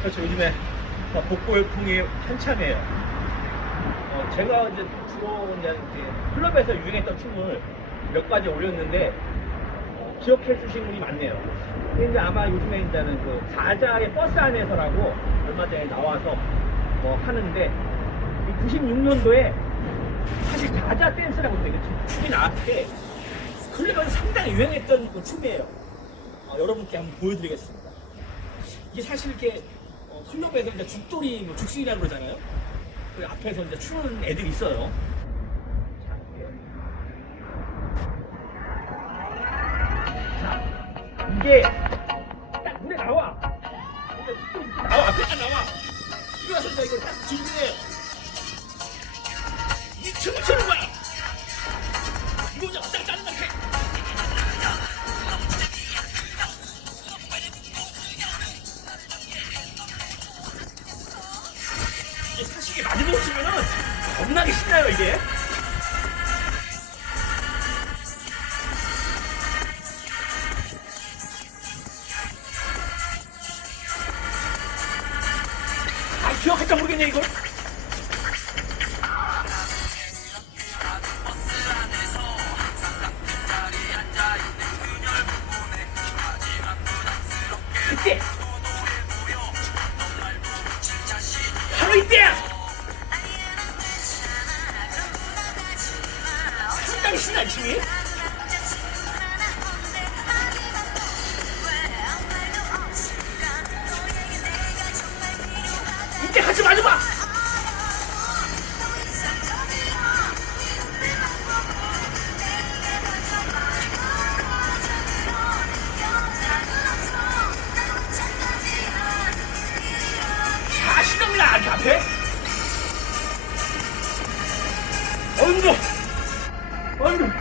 그렇죠. 요즘에 뭐 복고 열풍이 한참이에요. 어, 제가 이제 주로 이제 클럽에서 유행했던 춤을 몇 가지 올렸는데 어, 기억해 주신 분이 많네요. 근데 아마 요즘에 이제는 그 사자의 버스 안에서라고 얼마 전에 나와서 뭐 하는데 96년도에 사실 자자 댄스라고 되게 춤이 나왔을 때 클럽에서 상당히 유행했던 그 춤이에요. 어, 여러분께 한번 보여드리겠습니다. 이게 사실 이렇게 어, 클럽에서 이제 죽돌이, 뭐 죽순이라고 그러잖아요. 그 앞에서 이제 추는 애들이 있어요. 자, 이게. 딱 눈에 나와. 근데 죽돌이 나와, 앞에 딱 나와. 이거 서 이제 이걸 딱 준비해요. 이 춤을 추는 겁나게 신나요 이게. 아 기억할까 모르겠네 이걸. 그때 바로 이때야. 신나 춤이. 이때 같이 맞아봐. 자, 신납니다. 이렇게 앞에. 어이 구. 어이구.